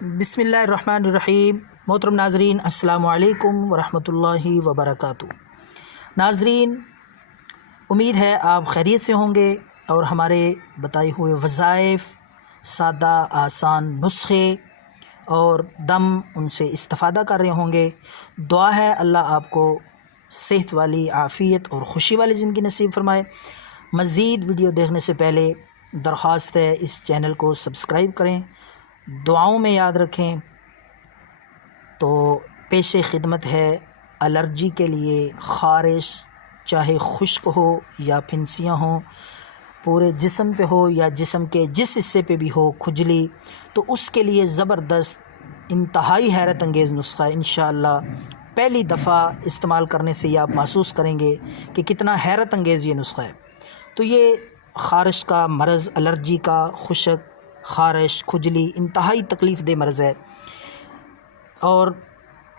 बिस्मिल्लाहिर्रहमानिर्रहीम। मोहतरम नाज़रीन, अस्सलामु अलैकुम वरहमतुल्लाहि वबरकातुहू। नाज़रीन, उम्मीद है आप खैरियत से होंगे और हमारे बताए हुए वज़ाइफ, सादा आसान नुस्खे और दम उनसे इस्तिफ़ादा कर रहे होंगे। दुआ है अल्लाह आपको सेहत वाली, आफ़ियत और ख़ुशी वाली ज़िंदगी नसीब फ़रमाए। मज़ीद वीडियो देखने से पहले दरख्वास्त है, इस चैनल को सब्सक्राइब करें, दुआओं में याद रखें। तो पेश खिदमत है एलर्जी के लिए, ख़ारिश चाहे खुश्क हो या फिंसियाँ हों, पूरे जिस्म पे हो या जिस्म के जिस हिस्से पे भी हो खुजली, तो उसके लिए ज़बरदस्त इंतहाई हैरत अंगेज़ नुस्खा है। इंशाअल्लाह पहली दफ़ा इस्तेमाल करने से ये आप महसूस करेंगे कि कितना हैरत अंगेज़ ये नुस्खा है। तो ये ख़ारिश का मरज़, एलर्जी का, खुश्क, ख़ारिश, खुजली इंतहाई तकलीफ़ दे मरज़ है और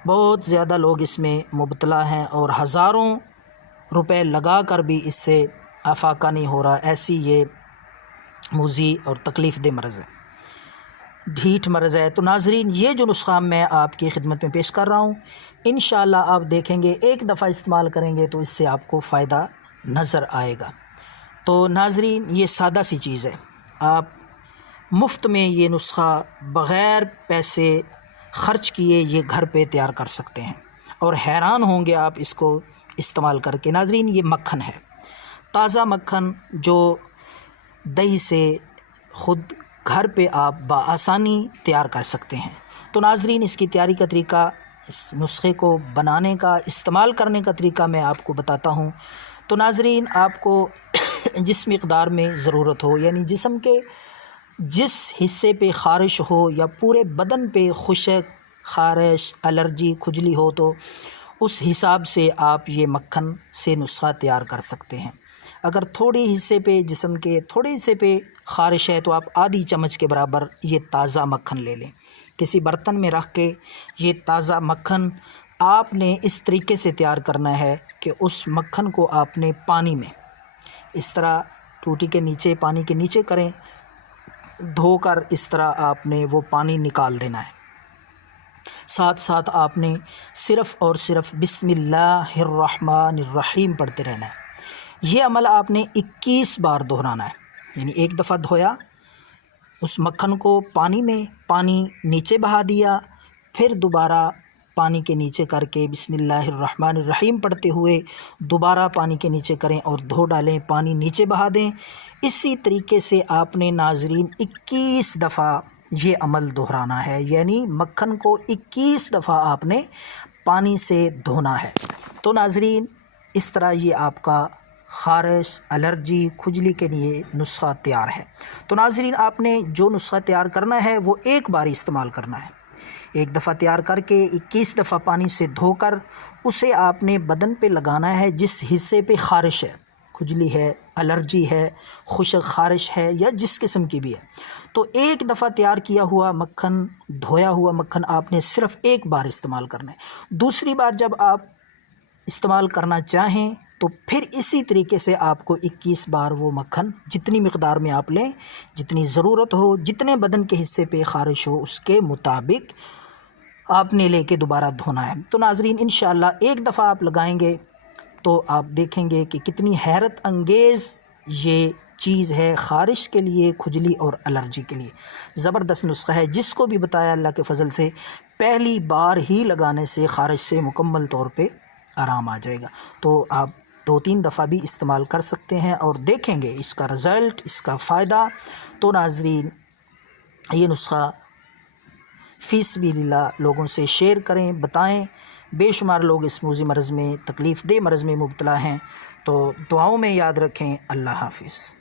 बहुत ज़्यादा लोग इसमें मुब्तला हैं और हज़ारों रुपए लगा कर भी इससे आफाका नहीं हो रहा। ऐसी ये मुज़ी और तकलीफ़ दे मरज़ है, ढीठ मरज़ है। तो नाज़रीन, ये जो नुस्खा मैं आपकी खिदमत में पेश कर रहा हूँ, इंशाअल्लाह आप देखेंगे एक दफ़ा इस्तेमाल करेंगे तो इससे आपको फ़ायदा नज़र आएगा। तो नाज़रीन, ये सादा सी चीज़ है, आप मुफ्त में ये नुस्खा बग़ैर पैसे ख़र्च किए ये घर पे तैयार कर सकते हैं और हैरान होंगे आप इसको इस्तेमाल करके। नाज़रीन, ये मक्खन है, ताज़ा मक्खन जो दही से ख़ुद घर पे आप बआसानी तैयार कर सकते हैं। तो नाज़रीन, इसकी तैयारी का तरीका, इस नुस्खे को बनाने का, इस्तेमाल करने का तरीका मैं आपको बताता हूँ। तो नाज़रीन, आपको जिस मिक़दार में ज़रूरत हो, यानी जिस्म के जिस हिस्से पे ख़ारिश हो या पूरे बदन पे खुश्क, ख़ारिश, एलर्जी, खुजली हो, तो उस हिसाब से आप ये मक्खन से नुस्खा तैयार कर सकते हैं। अगर थोड़े हिस्से पे, जिस्म के थोड़े हिस्से पे ख़ारिश है तो आप आधी चम्मच के बराबर ये ताज़ा मक्खन ले लें। किसी बर्तन में रख के ये ताज़ा मक्खन आपने इस तरीके से तैयार करना है कि उस मक्खन को आपने पानी में इस तरह टूटी के नीचे, पानी के नीचे करें, धोकर इस तरह आपने वो पानी निकाल देना है। साथ साथ आपने सिर्फ़ और सिर्फ बिस्मिल्लाहिर्रहमानिर्रहीम पढ़ते रहना है। ये अमल आपने 21 बार दोहराना है, यानी एक दफ़ा धोया, उस मक्खन को पानी में, पानी नीचे बहा दिया, फिर दोबारा पानी के नीचे करके बिस्मिल्लाहिर्रहमानिर्रहीम पढ़ते हुए दोबारा पानी के नीचे करें और धो डालें, पानी नीचे बहा दें। इसी तरीके से आपने नाज़रीन 21 दफ़ा ये अमल दोहराना है, यानी मक्खन को 21 दफ़ा आपने पानी से धोना है। तो नाज़रीन, इस तरह ये आपका ख़ारिश, एलर्जी, खुजली के लिए नुस्खा तैयार है। तो नाज़रीन, आपने जो नुस्खा तैयार करना है वो एक बार इस्तेमाल करना है। एक दफ़ा तैयार करके 21 दफ़ा पानी से धोकर उसे आपने बदन पे लगाना है जिस हिस्से पे ख़ारिश है, खुजली है, एलर्जी है, खुश्क, ख़ारिश है या जिस किस्म की भी है। तो एक दफ़ा तैयार किया हुआ मक्खन, धोया हुआ मक्खन आपने सिर्फ़ एक बार इस्तेमाल करना है। दूसरी बार जब आप इस्तेमाल करना चाहें तो फिर इसी तरीके से आपको 21 बार वो मक्खन जितनी मिक़दार में आप लें, जितनी ज़रूरत हो, जितने बदन के हिस्से पे ख़ारिश हो, उसके मुताबिक आपने लेके दोबारा धोना है। तो नाज़रीन, इंशाअल्लाह एक दफ़ा आप लगाएंगे तो आप देखेंगे कि कितनी हैरत अंगेज़ ये चीज़ है ख़ारिश के लिए, खुजली और एलर्जी के लिए। ज़बरदस्त नुस्खा है, जिसको भी बताया अल्लाह के फ़ज़ल से पहली बार ही लगाने से ख़ारिश से मुकम्मल तौर पे आराम आ जाएगा। तो आप 2-3 दफ़ा भी इस्तेमाल कर सकते हैं और देखेंगे इसका रिज़ल्ट, इसका फ़ायदा। तो नाज़रीन, ये नुस्खा फ़ी सबिलिल्लाह लोगों से शेयर करें, बताएं। बेशुमार लोग इस मुज़ी मरज़ में, तकलीफ़ दे मरज़ में मुब्तला हैं। तो दुआओं में याद रखें। अल्लाह हाफ़िज़।